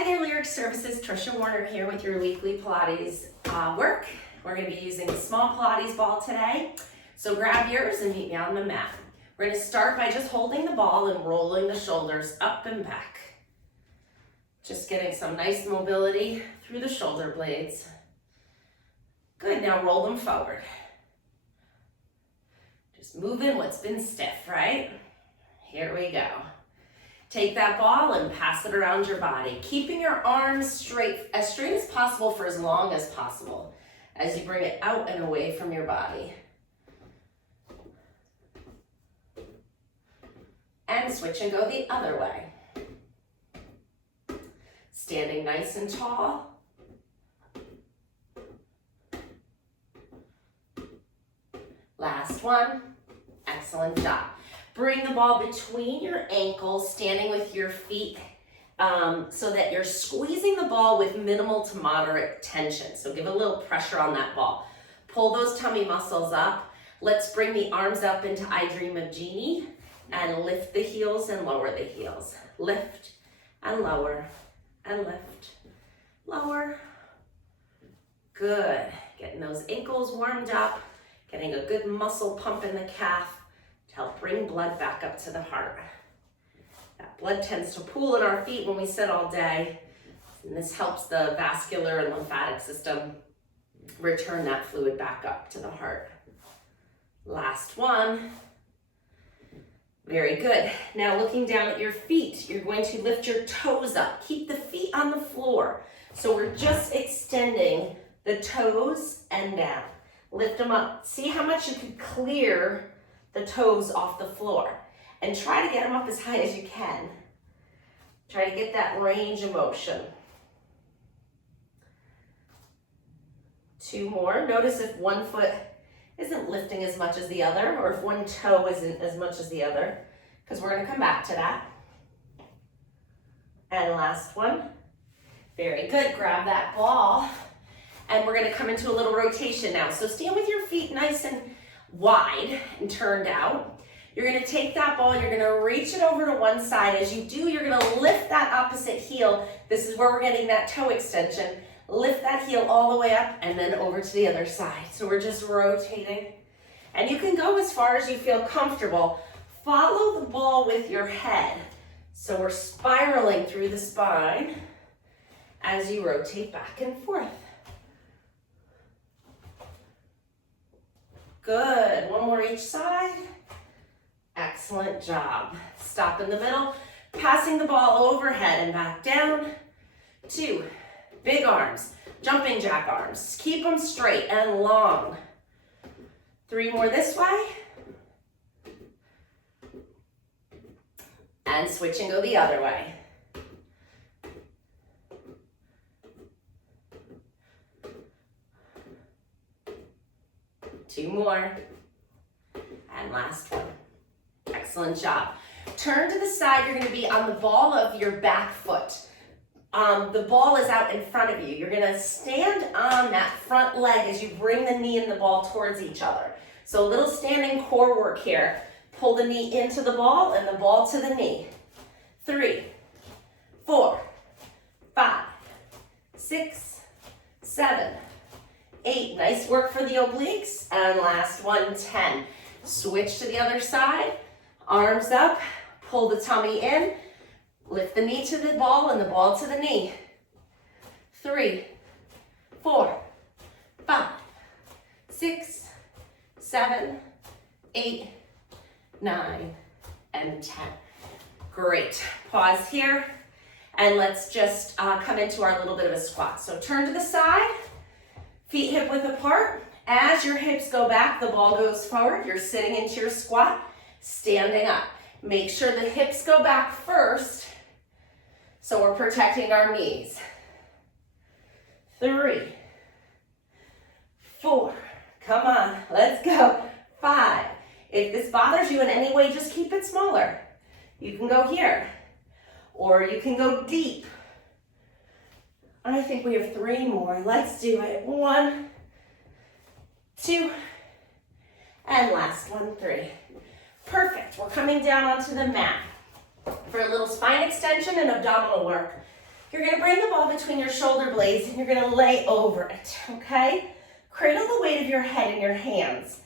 Hi there, Lyric Services. Trisha Warner here with your weekly Pilates work. We're going to be using a small Pilates ball today. So grab yours and meet me on the mat. We're going to start by just holding the ball and rolling the shoulders up and back. Just getting some nice mobility through the shoulder blades. Good, now roll them forward. Just moving what's been stiff, right? Here we go. Take that ball and pass it around your body, keeping your arms straight as possible for as long as possible as you bring it out and away from your body. And switch and go the other way. Standing nice and tall. Last one. Excellent job. Bring the ball between your ankles, standing with your feet so that you're squeezing the ball with minimal to moderate tension. So give a little pressure on that ball. Pull those tummy muscles up. Let's bring the arms up into I Dream of Jeannie and lift the heels and lower the heels. Lift and lower and lift, lower. Good. Getting those ankles warmed up, getting a good muscle pump in the calf to help bring blood back up to the heart. That blood tends to pool in our feet when we sit all day, and this helps the vascular and lymphatic system return that fluid back up to the heart. Last one. Very good. Now looking down at your feet, you're going to lift your toes up. Keep the feet on the floor. So we're just extending the toes and down. Lift them up. See how much you can clear the toes off the floor, and try to get them up as high as you can. Try to get that range of motion. 2 more. Notice if one foot isn't lifting as much as the other, or if one toe isn't as much as the other, because we're going to come back to that. And last one. Very good. Grab that ball, and we're going to come into a little rotation now. So stand with your feet nice and wide and turned out. You're going to take that ball and you're going to reach it over to one side. As you do, you're going to lift that opposite heel. This is where we're getting that toe extension. Lift that heel all the way up and then over to the other side. So we're just rotating. And you can go as far as you feel comfortable. Follow the ball with your head. So we're spiraling through the spine as you rotate back and forth. Good. One more each side. Excellent job. Stop in the middle. Passing the ball overhead and back down. 2. Big arms. Jumping jack arms. Keep them straight and long. 3 more this way. And switch and go the other way. Two more. And last one. Excellent job. Turn to the side. You're going to be on the ball of your back foot. The ball is out in front of you. You're going to stand on that front leg as you bring the knee and the ball towards each other. So a little standing core work here. Pull the knee into the ball and the ball to the knee. 3, 4, 5, 6, 7, 8. Nice work for the obliques. And last one, 10. Switch to the other side. Arms up. Pull the tummy in. Lift the knee to the ball and the ball to the knee. 3, 4, 5, 6, 7, 8, 9, and 10. Great. Pause here. And let's just come into our little bit of a squat. So turn to the side. Feet hip width apart. As your hips go back, the ball goes forward. You're sitting into your squat, standing up. Make sure the hips go back first, so we're protecting our knees. 3, 4, come on, let's go. 5. If this bothers you in any way, just keep it smaller. You can go here, or you can go deep. I think we have 3 more. Let's do it. 1, 2, and last one, 3. Perfect. We're coming down onto the mat for a little spine extension and abdominal work. You're gonna bring the ball between your shoulder blades and you're gonna lay over it, okay? Cradle the weight of your head in your hands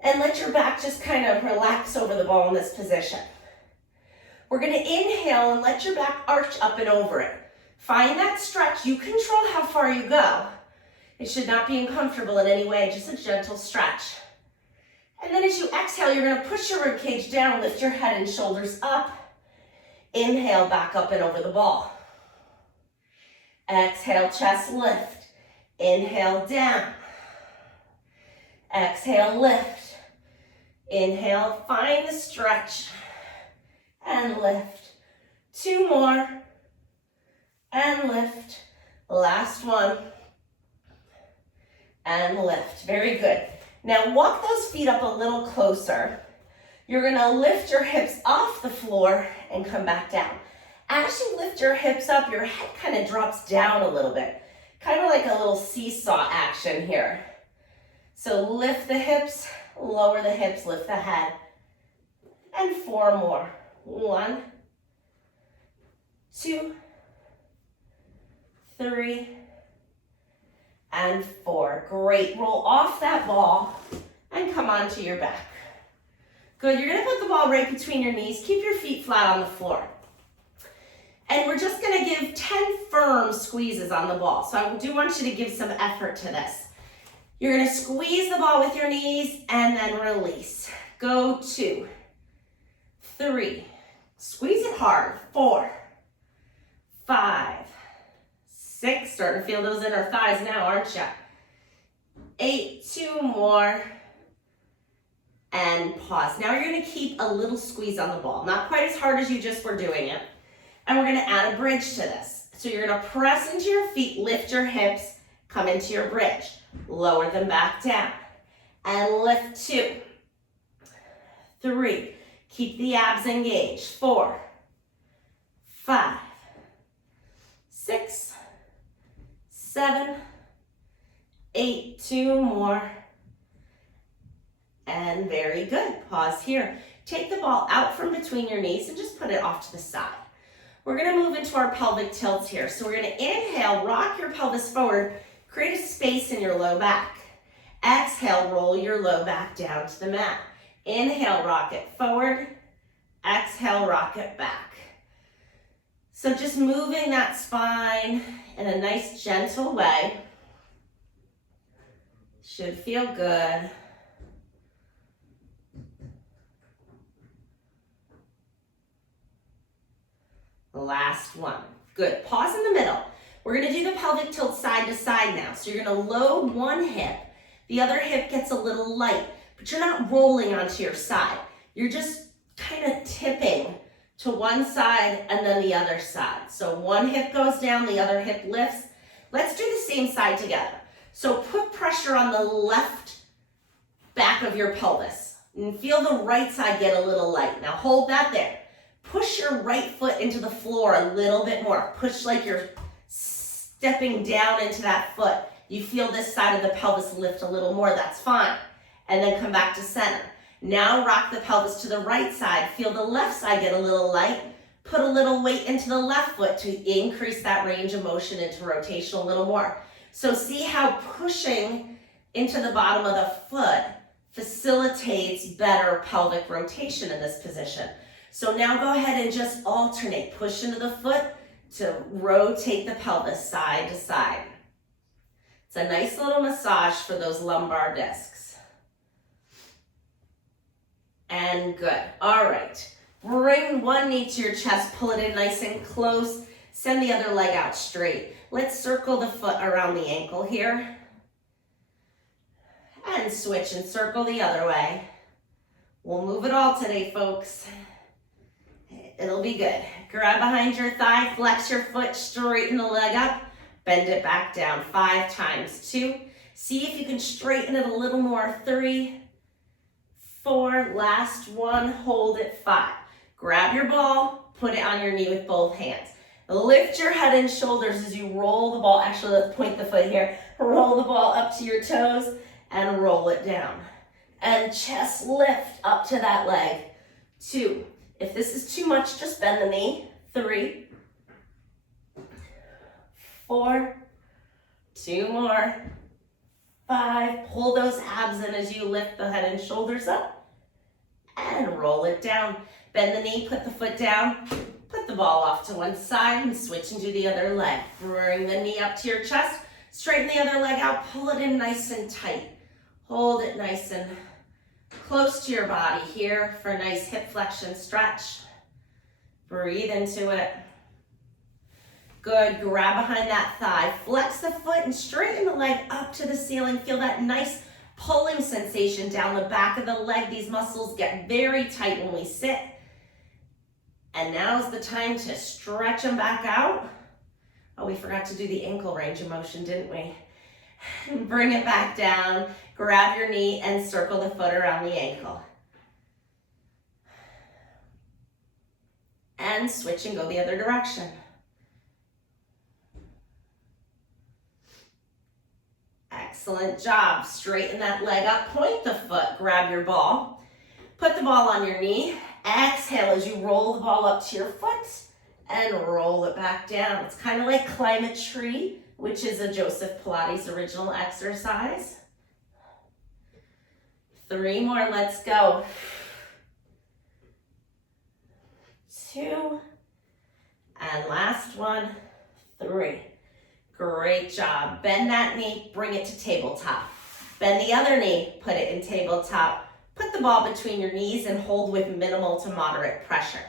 and let your back just kind of relax over the ball in this position. We're gonna inhale and let your back arch up and over it. Find that stretch. You control how far you go. It should not be uncomfortable in any way, just a gentle stretch. And then as you exhale, you're gonna push your ribcage down, lift your head and shoulders up. Inhale, back up and over the ball. Exhale, chest lift. Inhale, down. Exhale, lift. Inhale, find the stretch. And lift. 2 more. And lift. Last one. And lift. Very good. Now walk those feet up a little closer. You're gonna lift your hips off the floor and come back down. As you lift your hips up, your head kind of drops down a little bit. Kind of like a little seesaw action here. So lift the hips, lower the hips, lift the head. And 4 more. 1, 2, 3, and 4. Great. Roll off that ball and come onto your back. Good. You're going to put the ball right between your knees. Keep your feet flat on the floor. And we're just going to give 10 firm squeezes on the ball. So I do want you to give some effort to this. You're going to squeeze the ball with your knees and then release. Go 2, 3. Squeeze it hard. 4, 5, 6. Starting to feel those inner thighs now, aren't you? 8, 2 more. And pause. Now you're going to keep a little squeeze on the ball. Not quite as hard as you just were doing it. And we're going to add a bridge to this. So you're going to press into your feet, lift your hips, come into your bridge. Lower them back down. And lift 2, 3. Keep the abs engaged. 4, 5, 6, 7, 8. 2 more. And very good. Pause here. Take the ball out from between your knees and just put it off to the side. We're going to move into our pelvic tilts here. So we're going to inhale, rock your pelvis forward, create a space in your low back. Exhale, roll your low back down to the mat. Inhale, rock it forward. Exhale, rock it back. So just moving that spine in a nice gentle way. Should feel good. Last one. Good. Pause in the middle. We're going to do the pelvic tilt side to side now. So you're going to load one hip. The other hip gets a little light, but you're not rolling onto your side. You're just kind of tipping to one side and then the other side. So one hip goes down, the other hip lifts. Let's do the same side together. So put pressure on the left back of your pelvis and feel the right side get a little light. Now hold that there. Push your right foot into the floor a little bit more. Push like you're stepping down into that foot. You feel this side of the pelvis lift a little more, that's fine. And then come back to center. Now rock the pelvis to the right side. Feel the left side get a little light. Put a little weight into the left foot to increase that range of motion into rotation a little more. So see how pushing into the bottom of the foot facilitates better pelvic rotation in this position. So now go ahead and just alternate. Push into the foot to rotate the pelvis side to side. It's a nice little massage for those lumbar discs. And good. All right. Bring one knee to your chest. Pull it in nice and close. Send the other leg out straight. Let's circle the foot around the ankle here. And switch and circle the other way. We'll move it all today, folks. It'll be good. Grab behind your thigh, flex your foot, straighten the leg up, bend it back down 5 times. 2. See if you can straighten it a little more. 3, 4, last one, hold it. 5. Grab your ball, put it on your knee with both hands. Lift your head and shoulders as you roll the ball. Actually, let's point the foot here. Roll the ball up to your toes and roll it down. And chest lift up to that leg. 2. If this is too much, just bend the knee. 3, 4, 2 more, 5. Pull those abs in as you lift the head and shoulders up and roll it down. Bend the knee, put the foot down, put the ball off to one side and switch into the other leg. Bring the knee up to your chest, straighten the other leg out, pull it in nice and tight. Hold it nice and close to your body here for a nice hip flexion stretch. Breathe into it. Good, grab behind that thigh, flex the foot and straighten the leg up to the ceiling. Feel that nice pulling sensation down the back of the leg. These muscles get very tight when we sit. And now's the time to stretch them back out. Oh, we forgot to do the ankle range of motion, didn't we? Bring it back down, grab your knee and circle the foot around the ankle. And switch and go the other direction. Excellent job. Straighten that leg up, point the foot, grab your ball. Put the ball on your knee. Exhale as you roll the ball up to your foot and roll it back down. It's kind of like climb a tree, which is a Joseph Pilates original exercise. 3 more, let's go. 2, and last one, 3. Great job. Bend that knee, bring it to tabletop. Bend the other knee, put it in tabletop. Put the ball between your knees and hold with minimal to moderate pressure.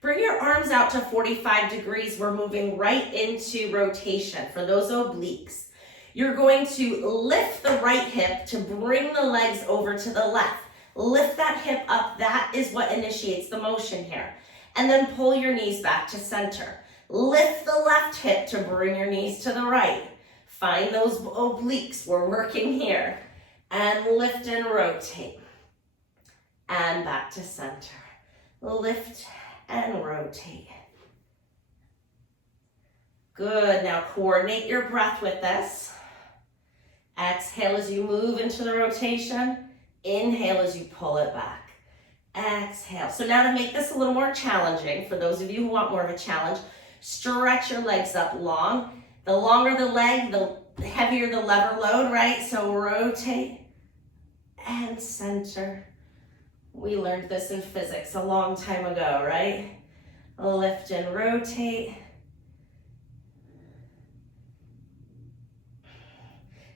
Bring your arms out to 45 degrees. We're moving right into rotation for those obliques. You're going to lift the right hip to bring the legs over to the left. Lift that hip up. That is what initiates the motion here. And then pull your knees back to center. Lift the left hip to bring your knees to the right. Find those obliques. We're working here. And lift and rotate. And back to center. Lift and rotate. Good. Now coordinate your breath with this. Exhale as you move into the rotation. Inhale as you pull it back. Exhale. So now to make this a little more challenging, for those of you who want more of a challenge, stretch your legs up long. The longer the leg, the heavier the lever load, right? So rotate and center. We learned this in physics a long time ago, right? Lift and rotate.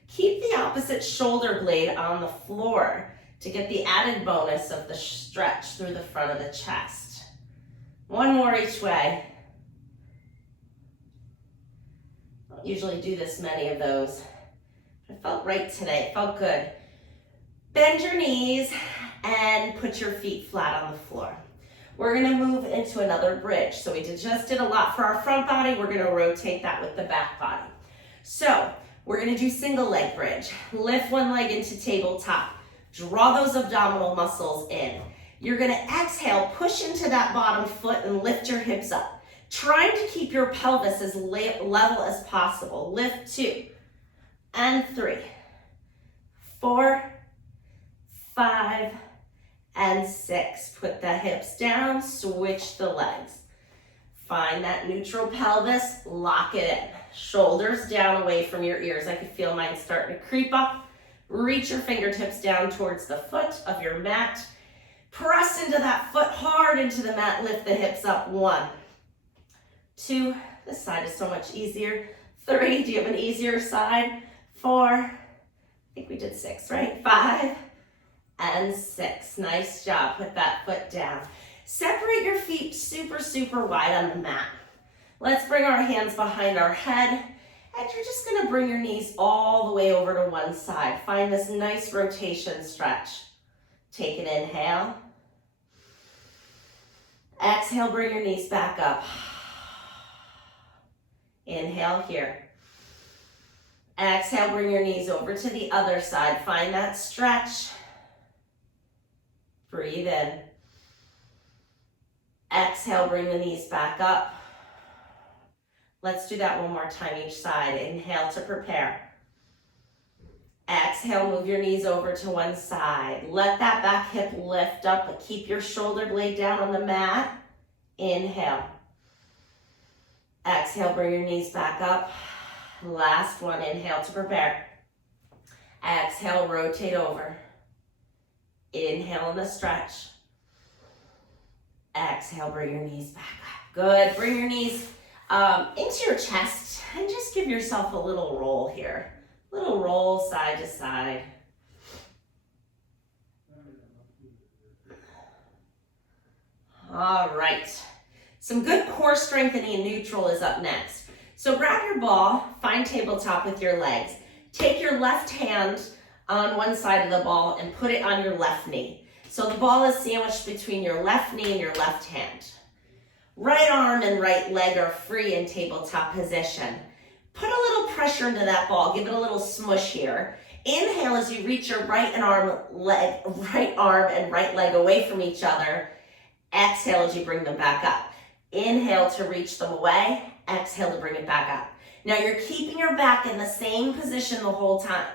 Keep the opposite shoulder blade on the floor to get the added bonus of the stretch through the front of the chest. 1 more each way. I don't usually do this many of those. It felt right today, it felt good. Bend your knees and put your feet flat on the floor. We're gonna move into another bridge. So we just did a lot for our front body. We're gonna rotate that with the back body. So we're gonna do single leg bridge. Lift one leg into tabletop. Draw those abdominal muscles in. You're gonna exhale, push into that bottom foot and lift your hips up. Trying to keep your pelvis as level as possible. Lift 2 and 3, 4, 5, and 6. Put the hips down, switch the legs. Find that neutral pelvis, lock it in. Shoulders down away from your ears. I can feel mine starting to creep up. Reach your fingertips down towards the foot of your mat. Press into that foot hard into the mat. Lift the hips up. 1, 2, this side is so much easier. 3, do you have an easier side? 4, I think we did 6, right? 5, and 6. Nice job. Put that foot down. Separate your feet super, super wide on the mat. Let's bring our hands behind our head, and you're just gonna bring your knees all the way over to one side. Find this nice rotation stretch. Take an inhale. Exhale, bring your knees back up. Inhale here. Exhale, bring your knees over to the other side. Find that stretch. Breathe in. Exhale, bring the knees back up. Let's do that one more time each side. Inhale to prepare. Exhale, move your knees over to one side. Let that back hip lift up, but keep your shoulder blade down on the mat. Inhale. Exhale, bring your knees back up. Last one, inhale to prepare. Exhale, rotate over. Inhale in the stretch. Exhale, bring your knees back up. Good, bring your knees into your chest and just give yourself a little roll here. Little roll side to side. All right, some good core strengthening in neutral is up next. So grab your ball, find tabletop with your legs. Take your left hand on one side of the ball and put it on your left knee. So the ball is sandwiched between your left knee and your left hand. Right arm and right leg are free in tabletop position. Put a little pressure into that ball, give it a little smush here. Inhale as you reach your right arm and right leg away from each other. Exhale as you bring them back up. Inhale to reach them away. Exhale to bring it back up. Now you're keeping your back in the same position the whole time.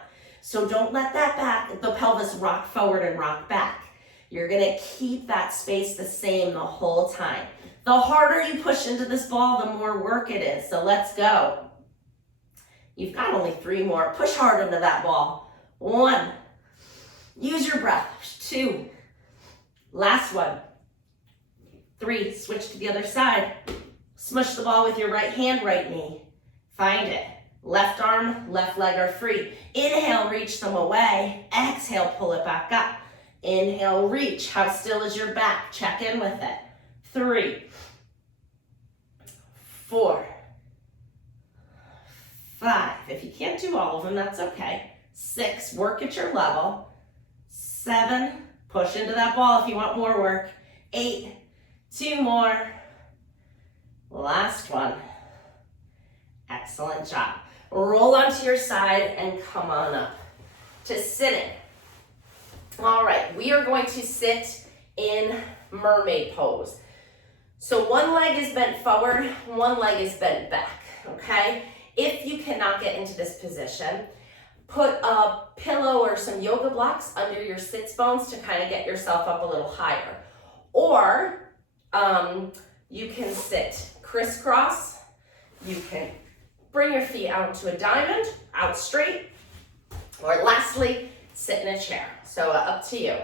So don't let the pelvis rock forward and rock back. You're gonna keep that space the same the whole time. The harder you push into this ball, the more work it is. So let's go. You've got only 3 more. Push hard into that ball. 1. Use your breath. 2. Last one. 3. Switch to the other side. Smush the ball with your right hand, right knee. Find it. Left arm, left leg are free. Inhale, reach them away. Exhale, pull it back up. Inhale, reach. How still is your back? Check in with it. 3, 4, 5. If you can't do all of them, that's okay. 6, work at your level. 7, push into that ball if you want more work. 8, 2 more. Last one. Excellent job. Roll onto your side and come on up to sitting. All right, we are going to sit in mermaid pose. So one leg is bent forward, one leg is bent back, okay? If you cannot get into this position, put a pillow or some yoga blocks under your sits bones to kind of get yourself up a little higher. Or you can sit crisscross. You can bring your feet out to a diamond, out straight. Or lastly, sit in a chair. So up to you.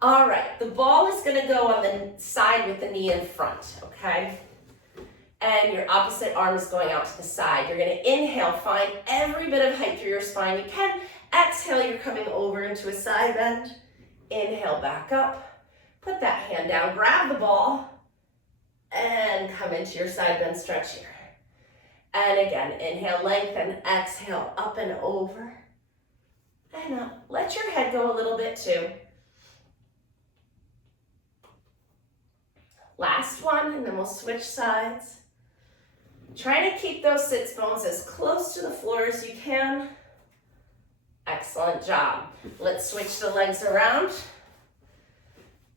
All right, the ball is gonna go on the side with the knee in front, okay? And your opposite arm is going out to the side. You're gonna inhale, find every bit of height through your spine you can. Exhale, you're coming over into a side bend. Inhale, back up. Put that hand down, grab the ball, and come into your side bend stretch here. And again, inhale, lengthen, exhale, up and over. And up. Let your head go a little bit too. Last one, and then we'll switch sides. Try to keep those sits bones as close to the floor as you can. Excellent job. Let's switch the legs around.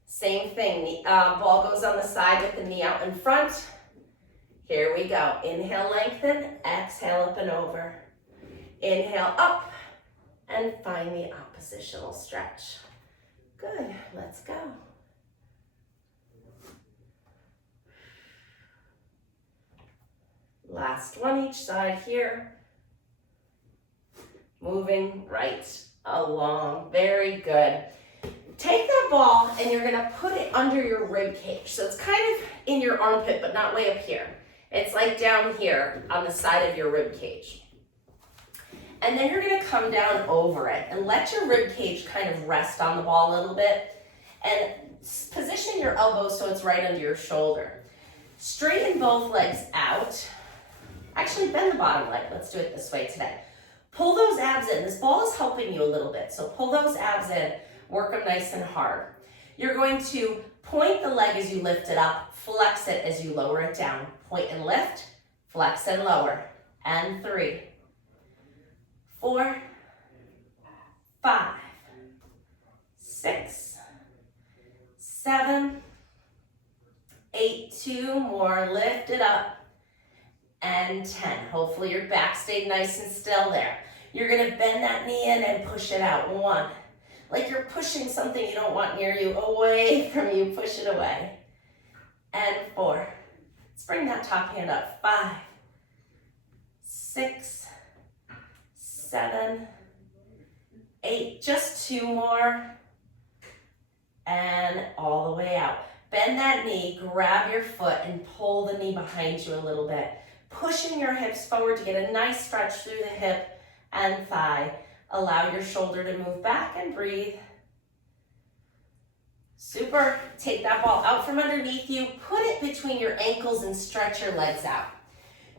Same thing, the ball goes on the side with the knee out in front. Here we go. Inhale, lengthen, exhale, up and over. Inhale, up, and find the oppositional stretch. Good, let's go. Last one each side here. Moving right along, very good. Take that ball and you're gonna put it under your rib cage. So it's kind of in your armpit, but not way up here. It's like down here on the side of your rib cage. And then you're gonna come down over it and let your rib cage kind of rest on the ball a little bit and position your elbows so it's right under your shoulder. Straighten both legs out. Actually, bend the bottom leg. Let's do it this way today. Pull those abs in. This ball is helping you a little bit, so pull those abs in, work them nice and hard. You're going to point the leg as you lift it up, flex it as you lower it down. Point and lift, flex and lower. And 3, 4, 5, 6, 7, 8, 2 more, lift it up. And 10. Hopefully your back stayed nice and still there. You're gonna bend that knee in and push it out. 1. Like you're pushing something you don't want near you away from you. Push it away. And 4. Let's bring that top hand up. 5, 6, Just 2 more. And all the way out. Bend that knee, grab your foot, and pull the knee behind you a little bit. Pushing your hips forward to get a nice stretch through the hip and thigh. Allow your shoulder to move back and breathe. Super. Take that ball out from underneath you. Put it between your ankles and stretch your legs out.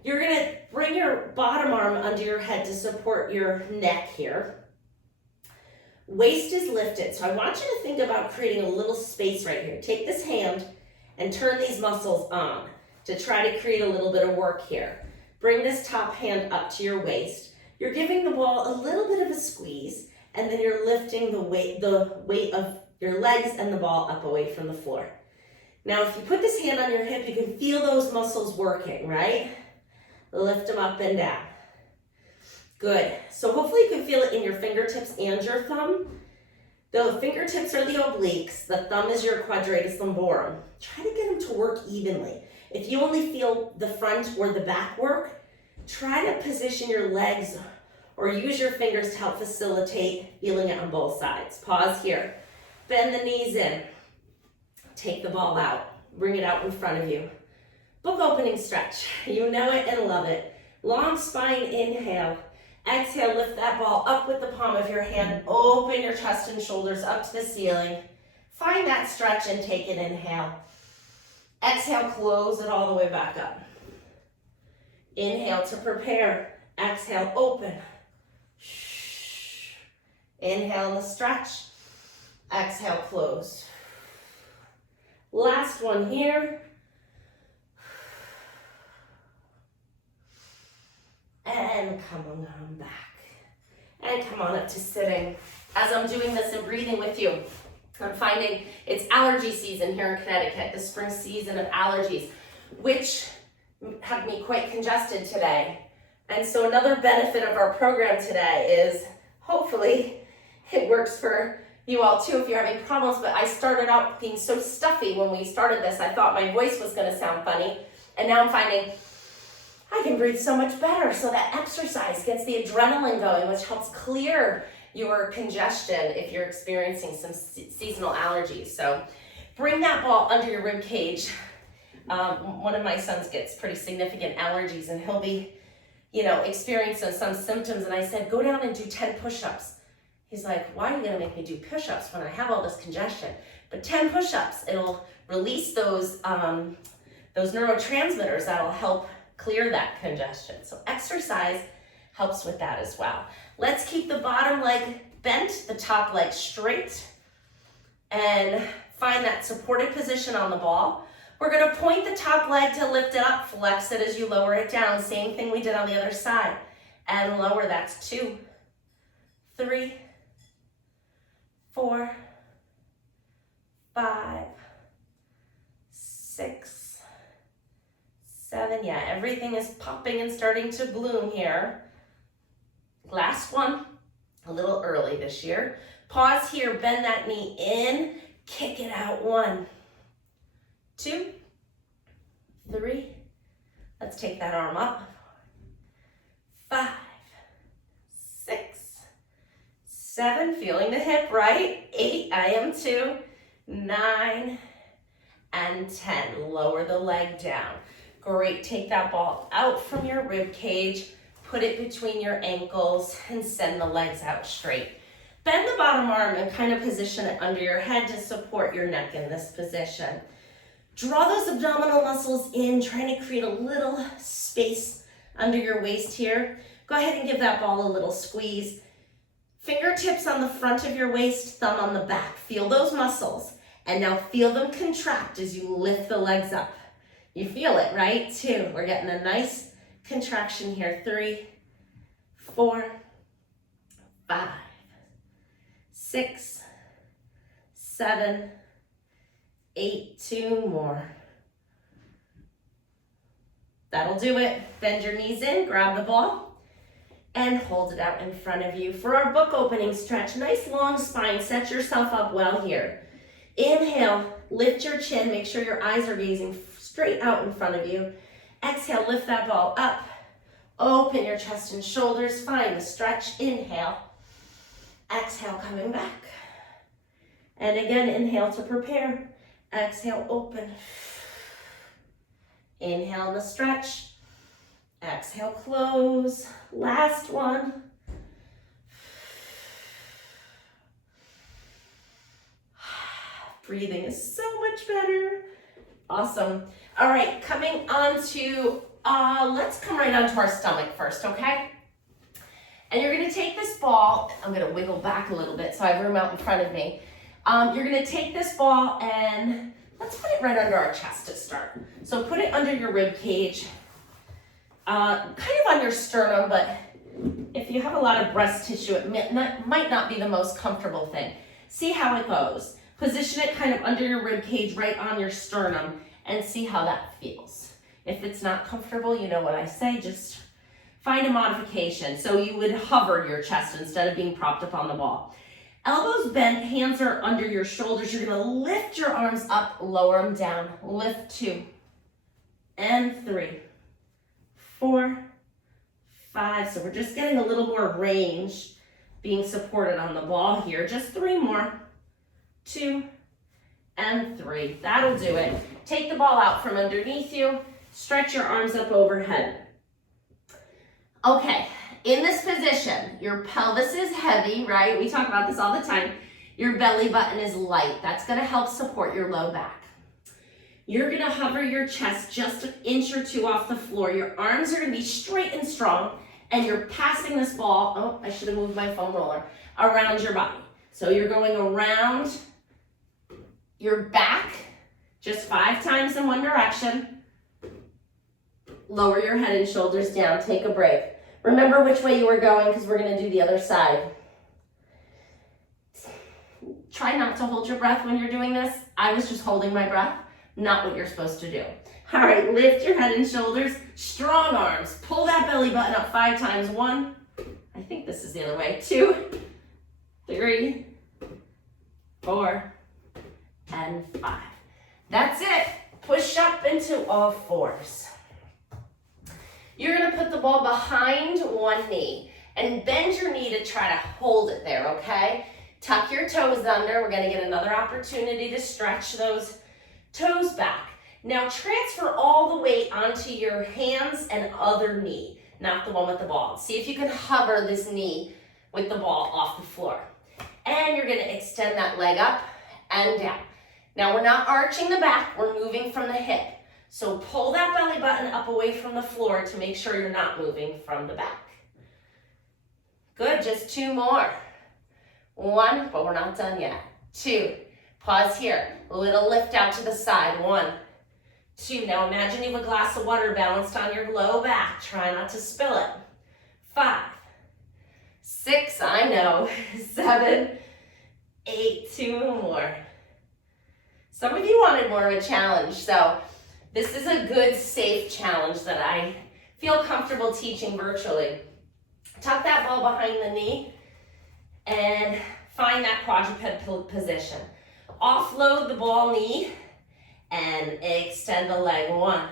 You're going to bring your bottom arm under your head to support your neck here. Waist is lifted, so I want you to think about creating a little space right here. Take this hand and turn these muscles on to try to create a little bit of work here. Bring this top hand up to your waist. You're giving the ball a little bit of a squeeze, and then you're lifting the weight of your legs and the ball up away from the floor. Now, if you put this hand on your hip, you can feel those muscles working, right? Lift them up and down. Good. So hopefully you can feel it in your fingertips and your thumb. The fingertips are the obliques. The thumb is your quadratus lumborum. Try to get them to work evenly. If you only feel the front or the back work, try to position your legs or use your fingers to help facilitate feeling it on both sides. Pause here. Bend the knees in. Take the ball out. Bring it out in front of you. Book opening stretch. You know it and love it. Long spine, inhale. Exhale, lift that ball up with the palm of your hand. Open your chest and shoulders up to the ceiling. Find that stretch and take an inhale. Exhale, close it all the way back up. Inhale to prepare. Exhale, open. Inhale in the stretch. Exhale, close. Last one here. And come on back. And come on up to sitting. As I'm doing this and breathing with you, I'm finding it's allergy season here in Connecticut, the spring season of allergies, which have me quite congested today. And so another benefit of our program today is hopefully it works for you all too if you're having problems, but I started out being so stuffy when we started this. I thought my voice was going to sound funny, and now I'm finding I can breathe so much better. So that exercise gets the adrenaline going, which helps clear your congestion if you're experiencing some seasonal allergies. So bring that ball under your rib cage. One of my sons gets pretty significant allergies, and he'll be, experiencing some symptoms. And I said, go down and do 10 push-ups. He's like, why are you gonna make me do push-ups when I have all this congestion? But 10 push-ups, it'll release those neurotransmitters that'll help clear that congestion. So exercise helps with that as well. Let's keep the bottom leg bent, the top leg straight, and find that supported position on the ball. We're gonna point the top leg to lift it up, flex it as you lower it down. Same thing we did on the other side. And lower, that's 2, 3, 4, 5, 6, 7, yeah, everything is popping and starting to bloom here. Last one, a little early this year. Pause here, bend that knee in, kick it out. 1, 2, 3. Let's take that arm up. 5, 6, 7, feeling the hip, right? 8, I am too. 9, and 10. Lower the leg down. Great, take that ball out from your rib cage, put it between your ankles, and send the legs out straight. Bend the bottom arm and kind of position it under your head to support your neck in this position. Draw those abdominal muscles in, trying to create a little space under your waist here. Go ahead and give that ball a little squeeze. Fingertips on the front of your waist, thumb on the back. Feel those muscles, and now feel them contract as you lift the legs up. You feel it, right? 2, we're getting a nice contraction here. 3, 4, 5, 6, 7, 8, 2 more. That'll do it. Bend your knees in, grab the ball, and hold it out in front of you. For our book opening stretch, nice long spine, set yourself up well here. Inhale, lift your chin, make sure your eyes are gazing straight out in front of you. Exhale, lift that ball up. Open your chest and shoulders, find the stretch. Inhale. Exhale, coming back. And again, inhale to prepare. Exhale, open. Inhale to stretch. Exhale, close. Last one. Breathing is so much better. Awesome. All right, coming on to, let's come right onto our stomach first, okay? And you're gonna take this ball, I'm gonna wiggle back a little bit so I have room out in front of me. You're gonna take this ball and let's put it right under our chest to start. So put it under your rib cage, kind of on your sternum, but if you have a lot of breast tissue, it might not be the most comfortable thing. See how it goes. Position it kind of under your rib cage, right on your sternum, and see how that feels. If it's not comfortable, you know what I say, just find a modification. So you would hover your chest instead of being propped up on the ball. Elbows bent, hands are under your shoulders. You're gonna lift your arms up, lower them down. Lift 2 and 3, 4, 5. So we're just getting a little more range being supported on the ball here. Just 3 more. 2 and 3. That'll do it. Take the ball out from underneath you. Stretch your arms up overhead. Okay, in this position, your pelvis is heavy, right? We talk about this all the time. Your belly button is light. That's gonna help support your low back. You're gonna hover your chest just an inch or 2 off the floor. Your arms are gonna be straight and strong, and you're passing this ball, oh, I should have moved my foam roller, around your body. So you're going around your back, just 5 times in one direction. Lower your head and shoulders down, take a break. Remember which way you were going because we're gonna do the other side. Try not to hold your breath when you're doing this. I was just holding my breath, not what you're supposed to do. All right, lift your head and shoulders, strong arms. Pull that belly button up 5 times. 1, I think this is the other way. 2, 3, 4, and 5. That's it. Push up into all 4s. You're gonna put the ball behind one knee and bend your knee to try to hold it there, okay? Tuck your toes under. We're gonna get another opportunity to stretch those toes back. Now transfer all the weight onto your hands and other knee, not the one with the ball. See if you can hover this knee with the ball off the floor. And you're gonna extend that leg up and down. Now we're not arching the back, we're moving from the hip. So pull that belly button up away from the floor to make sure you're not moving from the back. Good, just 2 more. 1, but we're not done yet. 2, pause here. A little lift out to the side. 1, 2, now imagine you have a glass of water balanced on your low back. Try not to spill it. 5, 6, I know. 7, 8, 2 more. Some of you wanted more of a challenge, so this is a good, safe challenge that I feel comfortable teaching virtually. Tuck that ball behind the knee and find that quadruped position. Offload the ball knee and extend the leg. 1,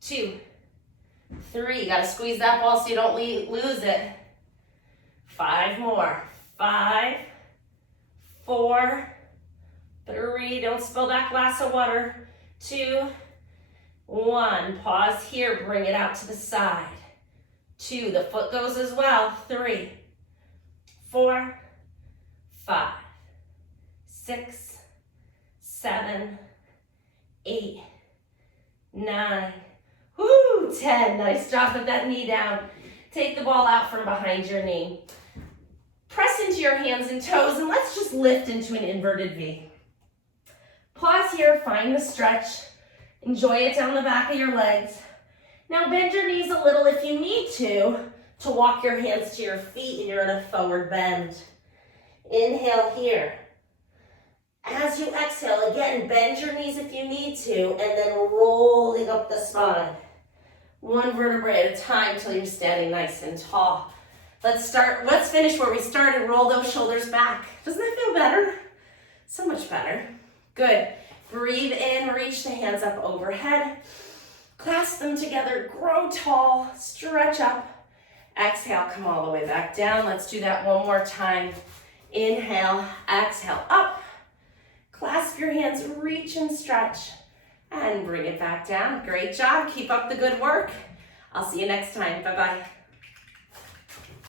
2, 3. You gotta squeeze that ball so you don't lose it. 5 more. 5, 4, 3. Don't spill that glass of water. 2, 1, pause here, bring it out to the side. 2, the foot goes as well. 3, 4, 5, 6, 7, 8, 9, 10. Nice job with that knee down. Take the ball out from behind your knee. Press into your hands and toes, and let's just lift into an inverted V. Pause here, find the stretch. Enjoy it down the back of your legs. Now bend your knees a little if you need to walk your hands to your feet and you're in a forward bend. Inhale here. As you exhale, again, bend your knees if you need to, and then rolling up the spine. 1 vertebrae at a time till you're standing nice and tall. Let's finish where we started. Roll those shoulders back. Doesn't that feel better? So much better. Good. Breathe in, reach the hands up overhead. Clasp them together, grow tall, stretch up. Exhale, come all the way back down. Let's do that one more time. Inhale, exhale, up. Clasp your hands, reach and stretch, and bring it back down. Great job. Keep up the good work. I'll see you next time. Bye-bye.